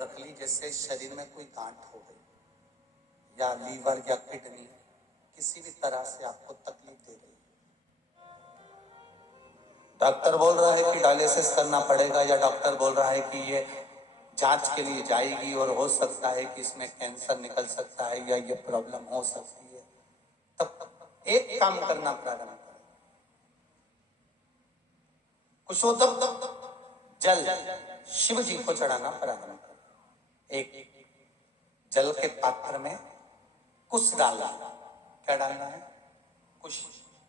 रख ली जैसे शरीर में कोई गांठ हो गई या लीवर या किडनी किसी भी तरह से आपको तकलीफ दे रही है। डॉक्टर बोल रहा है कि डायलिसिस करना पड़ेगा या डॉक्टर बोल रहा है कि ये जांच के लिए जाएगी और हो सकता है कि इसमें कैंसर निकल सकता है या ये प्रॉब्लम हो सकती है, तब एक काम करना प्रारंभ करें। कुशोदक जल शिव जी को चढ़ाना प्रारंभ करें। एक जल के पात्र में कुश डालना। क्या डालना है? कुश।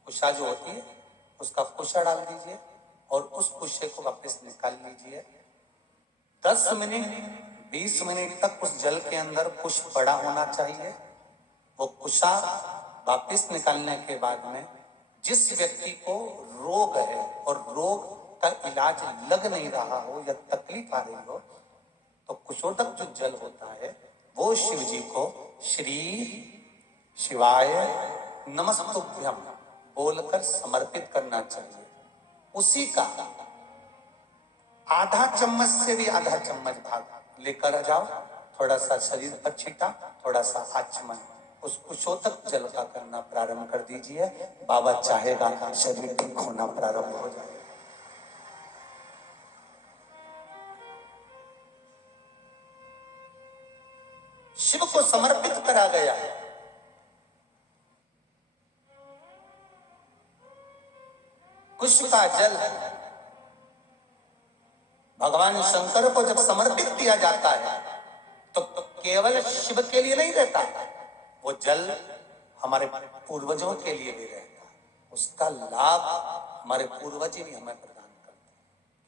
कुशा जो होती है उसका कुशा डाल दीजिए और उस कुशे को वापस निकाल लीजिए। 10 मिनट 20 मिनट तक उस जल के अंदर कुश पड़ा होना चाहिए। वो कुशा वापस निकालने के बाद में जिस व्यक्ति को रोग है और रोग का इलाज लग नहीं रहा हो या तकलीफ आ रही हो, तो कुशोदक जो जल होता है वो शिव जी को श्री शिवाय नमस्तुभ्यम बोलकर समर्पित करना चाहिए। उसी का आधा चम्मच से भी आधा चम्मच भाग लेकर आ जाओ। थोड़ा सा शरीर पर छीटा, थोड़ा सा आचमन उस कुशोदक जल का करना प्रारंभ कर दीजिए। बाबा चाहेगा शरीर ठीक होना प्रारंभ हो जाए। शिव को समर्पित करा गया है। कुश का जल भगवान शंकर को जब समर्पित किया जाता है तो केवल शिव के लिए नहीं रहता, वो जल हमारे पूर्वजों के लिए भी रहता है। उसका लाभ हमारे पूर्वज ही हमें प्रदान करते हैं,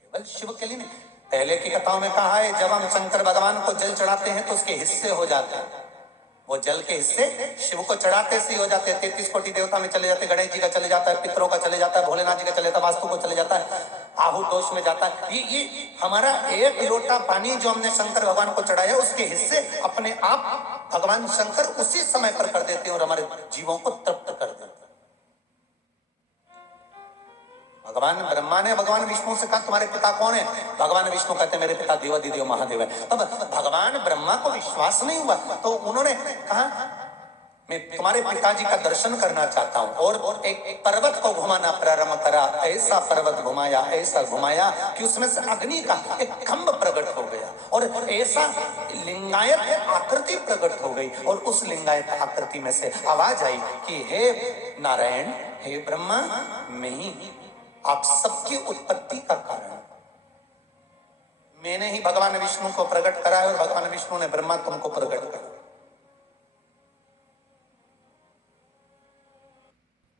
केवल शिव के लिए नहीं। पहले की कथाओं में कहा है जब हम शंकर भगवान को जल चढ़ाते हैं तो उसके हिस्से हो जाते हैं। वो जल के हिस्से शिव को चढ़ाते से हो जाते हैं। 33 कोटि देवता में चले जाते हैं, गणेश जी का चले जाता है, पितरों का चले जाता है, भोलेनाथ जी का चले जाता है, वास्तु को चले जाता है, आहु दोष में जाता है। ये हमारा एक लोटा पानी जो हमने शंकर भगवान को चढ़ाया उसके हिस्से अपने आप भगवान शंकर उसी समय पर कर देते हैं और हमारे जीवों को तृप्त कर देते हैं। भगवान ब्रह्मा ने भगवान विष्णु से कहा तुम्हारे पिता कौन है? भगवान विष्णु कहते मेरे पिता देवादिदेव महादेव है। तब भगवान ब्रह्मा को विश्वास नहीं हुआ तो उन्होंने कहा मैं तुम्हारे पिताजी का दर्शन करना चाहता हूं और एक पर्वत को घुमाना प्रारंभ करा। ऐसा पर्वत घुमाया, ऐसा घुमाया कि उसमें से अग्नि का एक खंभ प्रकट हो गया और ऐसा लिंगायत आकृति प्रकट हो गई और उस लिंगायत आकृति में से आवाज आई कि हे नारायण, हे ब्रह्मा, मैं ही आप सबकी उत्पत्ति का कारण, मैंने ही भगवान विष्णु को प्रकट करा है और भगवान विष्णु ने ब्रह्मा तुमको प्रकट करा।